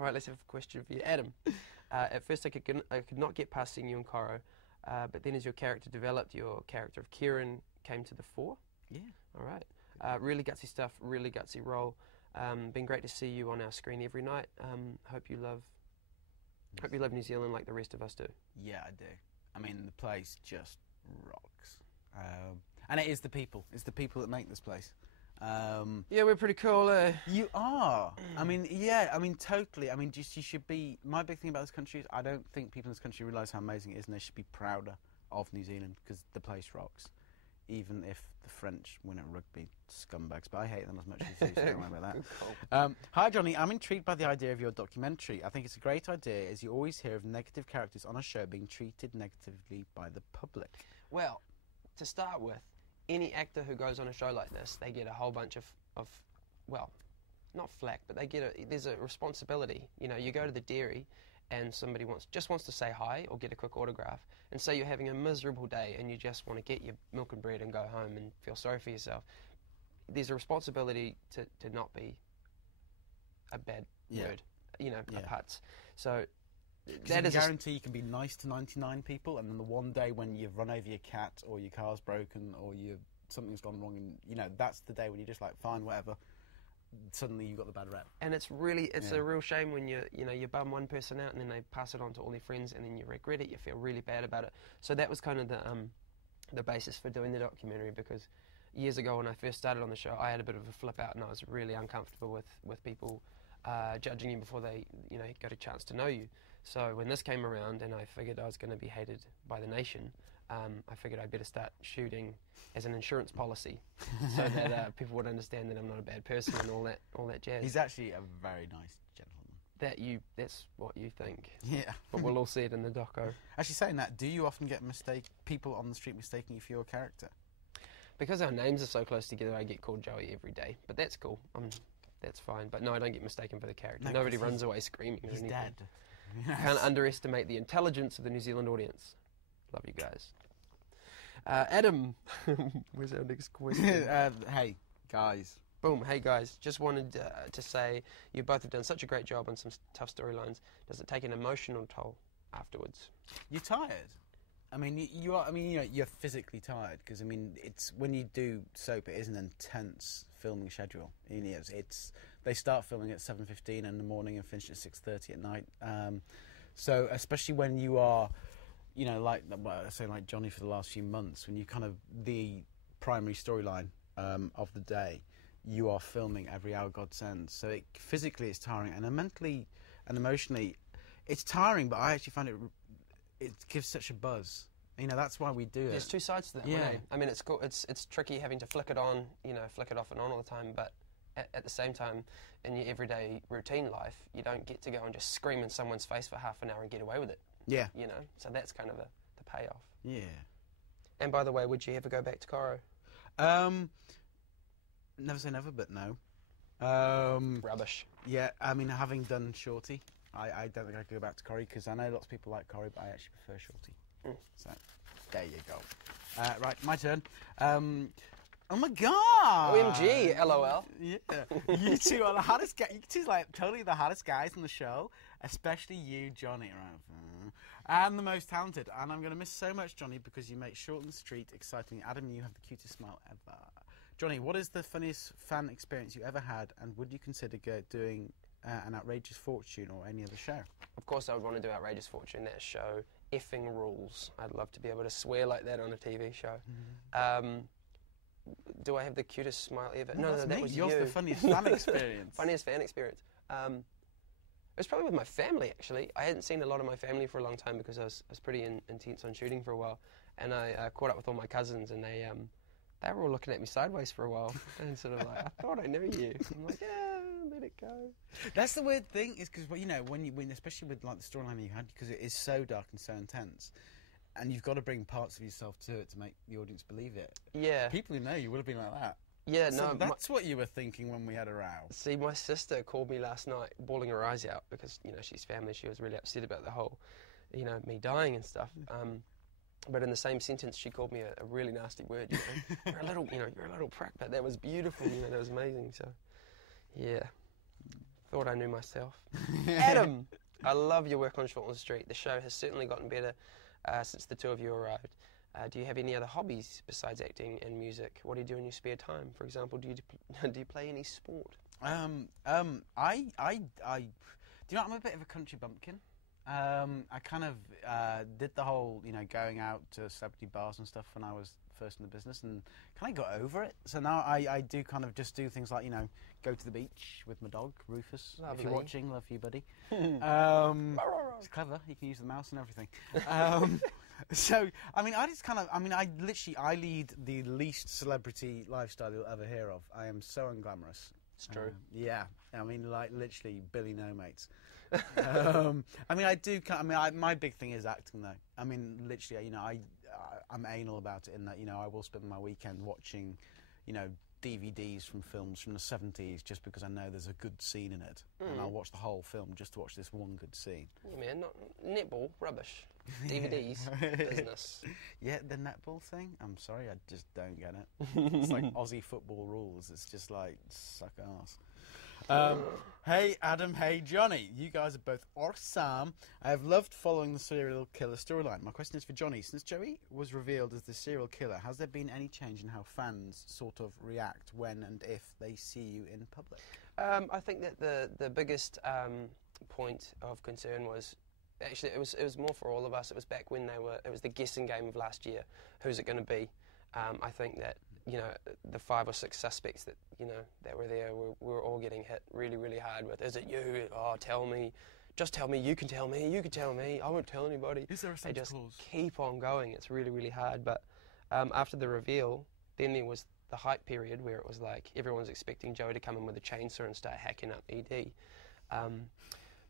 All right, let's have a question for you. Adam, at first I could not get past seeing you in Coro, but then as your character developed, your character of Kieran came to the fore. Yeah. All right. Really gutsy stuff, really gutsy role. Been great to see you on our screen every night. Hope you love New Zealand like the rest of us do. Yeah, I do. I mean, the place just rocks. And it is the people. It's the people that make this place. Yeah, we're pretty cool. You are. I mean, yeah. I mean, totally. I mean, you should be. My big thing about this country is I don't think people in this country realise how amazing it is, and they should be prouder of New Zealand because the place rocks. Even if the French win at rugby, scumbags. But I hate them as much as you do, so don't worry about that. Hi, Johnny. I'm intrigued by the idea of your documentary. I think it's a great idea, as you always hear of negative characters on a show being treated negatively by the public. Well, to start with, any actor who goes on a show like this, they get a whole bunch of well, not flack, but there's a responsibility. You know, you go to the dairy and somebody just wants to say hi or get a quick autograph, and say you're having a miserable day and you just want to get your milk and bread and go home and feel sorry for yourself. There's a responsibility to not be a bad word, you know, a putz. So that is guarantee you can be nice to 99 people, and then the one day when you've run over your cat or your car's broken or something's gone wrong, and you know that's the day when you're just like, fine, whatever. Suddenly you've got the bad rep. And it's a real shame when you bum one person out and then they pass it on to all their friends and then you regret it. You feel really bad about it. So that was kind of the basis for doing the documentary, because years ago when I first started on the show, I had a bit of a flip out and I was really uncomfortable with people judging you before they got a chance to know you. So when this came around and I figured I was going to be hated by the nation, I figured I'd better start shooting as an insurance policy so that people would understand that I'm not a bad person and all that jazz. He's actually a very nice gentleman. That's what you think. Yeah. But we'll all see it in the doco. Actually, saying that, do you often get people on the street mistaking you for your character? Because our names are so close together, I get called Joey every day. But that's cool. That's fine. But no, I don't get mistaken for the character. No, nobody runs away screaming or anything. He's dead. Yes. Can't underestimate the intelligence of the New Zealand audience. Love you guys. Adam, where's our next question? Hey, guys. Boom, hey guys. Just wanted to say you both have done such a great job on some tough storylines. Does it take an emotional toll afterwards? You're tired. I mean, you are. I mean, you're physically tired because I mean, it's when you do soap, it is an intense filming schedule. They start filming at 7:15 in the morning and finish at 6:30 at night. So especially when you are, like Johnny for the last few months, when you kind of the primary storyline of the day, you are filming every hour God sends. So physically it's tiring, and mentally and emotionally, it's tiring. But I actually find it gives such a buzz. That's why we do it. There's two sides to that. Yeah. I mean, it's cool. It's tricky having to flick it on, flick it off and on all the time. But at the same time, in your everyday routine life, you don't get to go and just scream in someone's face for half an hour and get away with it. Yeah. So that's kind of the payoff. Yeah. And by the way, would you ever go back to Coro? Never say never, but no. Rubbish. Yeah, I mean, having done Shorty, I don't think I could go back to Corrie because I know lots of people like Corrie, but I actually prefer Shorty. So, there you go. Right, my turn. Oh my God! OMG, LOL. Yeah, you two are the hottest guys. You two are like totally the hottest guys on the show, especially you, Johnny, right? And the most talented. And I'm going to miss so much, Johnny, because you make Shortland Street exciting. Adam, you have the cutest smile ever. Johnny, what is the funniest fan experience you ever had, and would you consider doing an Outrageous Fortune or any other show? Of course I would want to do Outrageous Fortune. That show effing rules. I'd love to be able to swear like that on a TV show. Do I have the cutest smile ever? No, that was yours. The funniest fan experience. Funniest fan experience. It was probably with my family, actually. I hadn't seen a lot of my family for a long time because I was pretty intense on shooting for a while. And I caught up with all my cousins, and they were all looking at me sideways for a while and sort of like, I thought I knew you. I'm like, yeah, let it go. That's the weird thing, is because, when especially with like the storyline you had, because it is so dark and so intense, and you've got to bring parts of yourself to it to make the audience believe it. Yeah. People who know you would have been like that. Yeah, so that's what you were thinking when we had a row. See, my sister called me last night, bawling her eyes out, because, she's family. She was really upset about the whole, me dying and stuff. But in the same sentence, she called me a really nasty word. You're a little, you're a little prick. But that was beautiful. That was amazing. So, yeah. Thought I knew myself. Adam, I love your work on Shortland Street. The show has certainly gotten better since the two of you arrived. Do you have any other hobbies besides acting and music? What do you do in your spare time? For example, do you play any sport? Do you know, I'm a bit of a country bumpkin. I kind of did the whole, going out to celebrity bars and stuff when I was first in the business, and kind of got over it. So now I do kind of just do things like, go to the beach with my dog, Rufus. Lovely. If you're watching, love you, buddy. It's clever. You can use the mouse and everything. So, I lead the least celebrity lifestyle you'll ever hear of. I am so unglamorous. It's true. Yeah. Literally, Billy No Mates. My big thing is acting, though. Literally, I'm anal about it in that, I will spend my weekend watching, DVDs from films from the 70s just because I know there's a good scene in it. And I'll watch the whole film just to watch this one good scene. Yeah, man, not netball, rubbish. DVDs, business. Yeah, the netball thing? I'm sorry, I just don't get it. It's like Aussie football rules. It's just like, suck arse. Hey Adam, hey Johnny, you guys are both awesome. I have loved following the serial killer storyline. My question is for Johnny. Since Joey was revealed as the serial killer, has there been any change in how fans sort of react when and if they see you in public? I think that the biggest point of concern was, actually it was more for all of us. It was back when it was the guessing game of last year. Who's it going to be? I think that the 5 or 6 suspects that that were there, we were all getting hit really, really hard with. Is it you? Oh, tell me. Just tell me. You can tell me. You can tell me. I won't tell anybody. Is there a They just clause? keep on going. It's really, really hard. But after the reveal, then there was the hype period where it was like everyone's expecting Joey to come in with a chainsaw and start hacking up ED.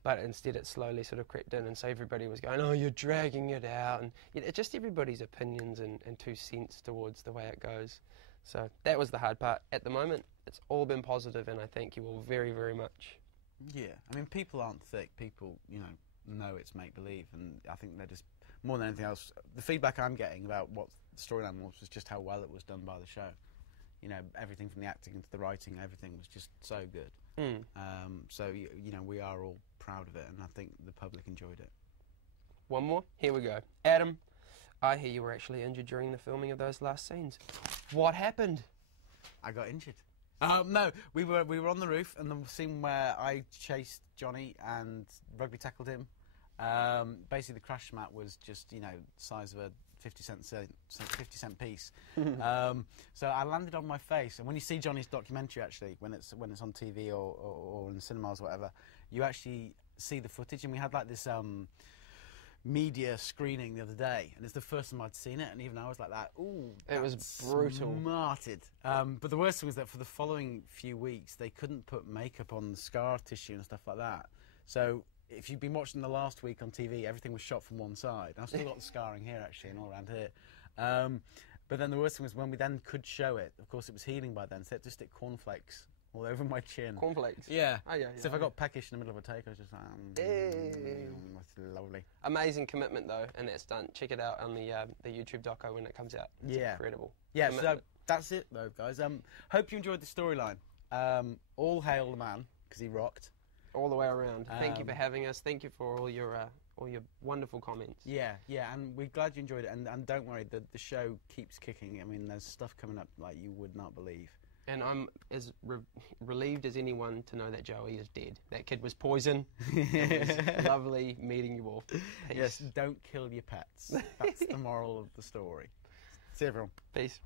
But instead it slowly sort of crept in, and so everybody was going, oh, you're dragging it out. And just everybody's opinions and 2 cents towards the way it goes. So that was the hard part. At the moment, it's all been positive, and I thank you all very, very much. Yeah, people aren't thick. People, know it's make-believe, and I think they're just, more than anything else, the feedback I'm getting about what the storyline was just how well it was done by the show. Everything from the acting to the writing, everything was just so good. So, we are all proud of it, and I think the public enjoyed it. One more? Here we go. Adam, I hear you were actually injured during the filming of those last scenes. What happened? I got injured. No, we were on the roof, and the scene where I chased Johnny and rugby tackled him. Basically, the crash mat was just size of a 50 cent piece. So I landed on my face, and when you see Johnny's documentary, actually, when it's on TV or in cinemas or whatever, you actually see the footage. And we had like this media screening the other day, and it's the first time I'd seen it, and even I was like that. Ooh, it was brutal. Smarted. But the worst thing was that for the following few weeks, they couldn't put makeup on the scar tissue and stuff like that. So if you've been watching the last week on TV, everything was shot from one side. I've still got the scarring here, actually, and all around here. But then the worst thing was when we then could show it, of course it was healing by then, so they had to stick cornflakes all over my chin. Cornflakes? Yeah. Oh, yeah. So if I got peckish in the middle of a take, I was just like, that's lovely. Amazing commitment, though, and that's done. Check it out on the YouTube doco when it comes out. It's incredible. Yeah, so that's it, though, guys. Hope you enjoyed the storyline. All hail the man, because he rocked. All the way around. Thank you for having us. Thank you for all your wonderful comments. Yeah, and we're glad you enjoyed it. And don't worry, the show keeps kicking. I mean, there's stuff coming up like you would not believe. And I'm as relieved as anyone to know that Joey is dead. That kid was poison. It was lovely meeting you all. Peace. Yes, don't kill your pets. That's the moral of the story. See you, everyone. Peace.